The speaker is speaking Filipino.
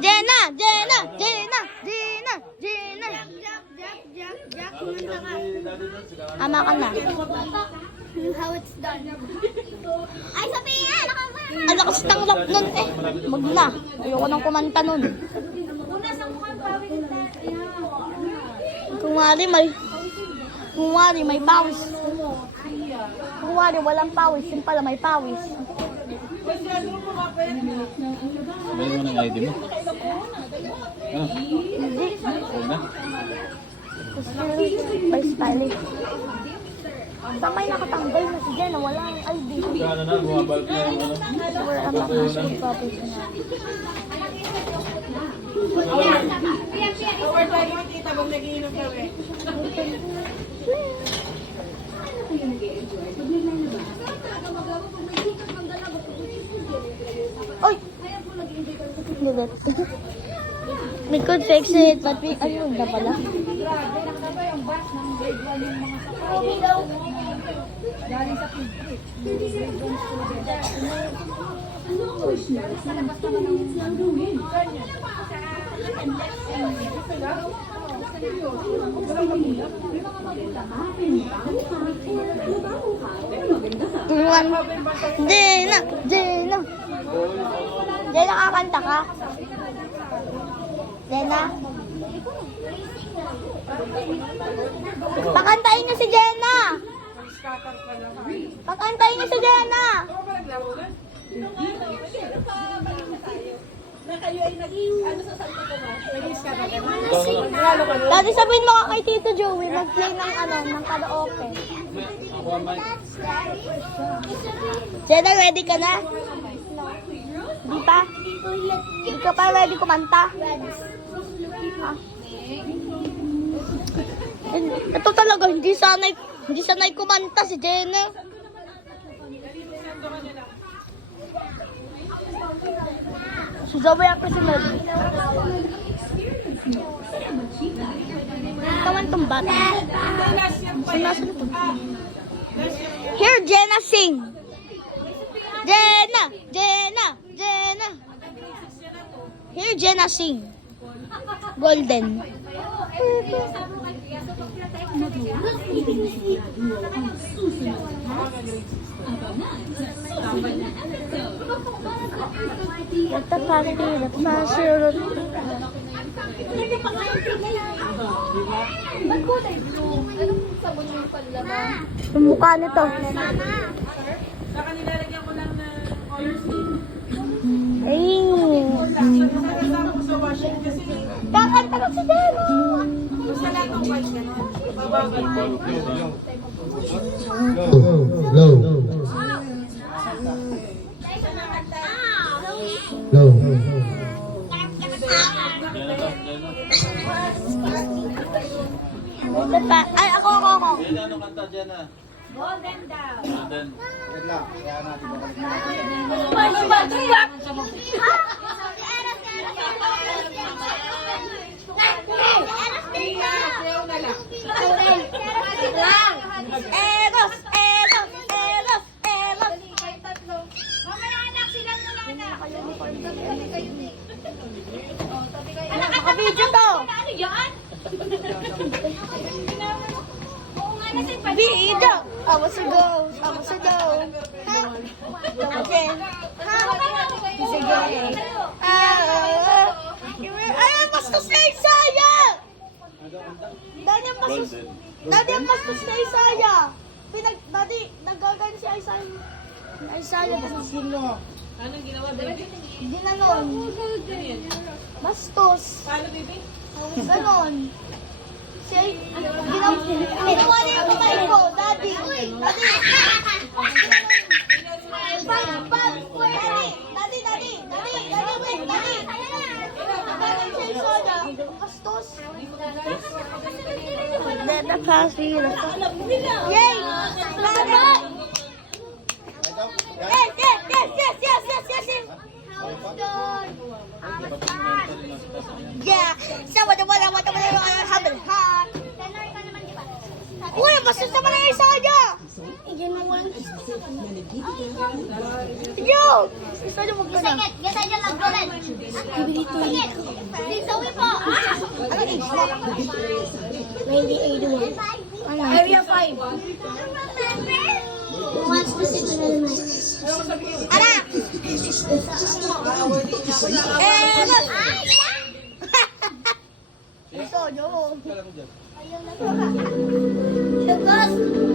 Jenna! Jenna! Jenna! Jenna! Jenna! Ama ka na. How it's done. Ay, Sophia! Ang lakas ng rock nun eh. Mag na. Ayoko nang kumanta nun. Una sa mukhang pawin Kung wari may pawis. Kung wari walang pawis, yun pala may pawis. Sabihin mo ng ID mo. Ano? Hindi. Huwag na. Gusto by stylish. Saan may nakatanggal na si Jenna? Wala ang ID. Kano na, bumabalik na yung ano. Wala ang national copies na. Oy! Lubit. We could fix it, but we... Ayun na pala. Tulungan. Jenna! Jenna! Jenna, kakanta ka? Jenna? Pakantayin niyo si Jenna! Pakantayin niyo si Jenna! Dati sabihin mo ka kay Tito Joey, mag-play ng ng karaoke. Ako ang mic. Jenna, ready ka na? Di pa? Di ka pa ready kumanta? Ah. Ito talaga, hindi sanay kumanta si Jenna. Susabayan ko si Mel. Taman tong bata. Sinasan ito. Here, Jenna sing. Jenna! Jenna! Jenna! Here, Jenna sing. Golden. Let the party, let the passion. Ba't kulay blue? Anong sabon yung panlaban? Yung mukha nito. Saka nilalagyan ko lang ng color scheme. Ay. Kasama ko sa washing kasi Kakanta ko si Jenna. basta lang ng white na. Babagal ko. Low. Low. Ito pa. Ay, ako. Jenna, ano kanta, Jenna? Golden daw. Golden. Sayaw na lang. Eros. Mamaya anak, silang mo lang na. Nakabidyo to. Ano yan? Oo nga na, sin Video. I was a ghost. Ha? Okay. Ha? Sige. Ay, bastos na Isaya! Dati ang bastos na Isaya. Dati, naggagan si Isaya. Anong ginawa, baby? Ginanon. Bastos. Paano, baby? Ganon. Ginawa niya yung kamay ko, Daddy. Daddy. Naggagan si Isaya. Bastos. Yay! Salamat! Yes! Yeah! Wala habal ha! Uy, bastos naman ang Isaya! Yo! Isaya mo ka na. Get lang, Roland. Bibili toilet. Si Zoe po. Ano age mo? 1981. Ano? Area 5. Who wants to sit in the Anak! Ito, no. Ayun na. Labas!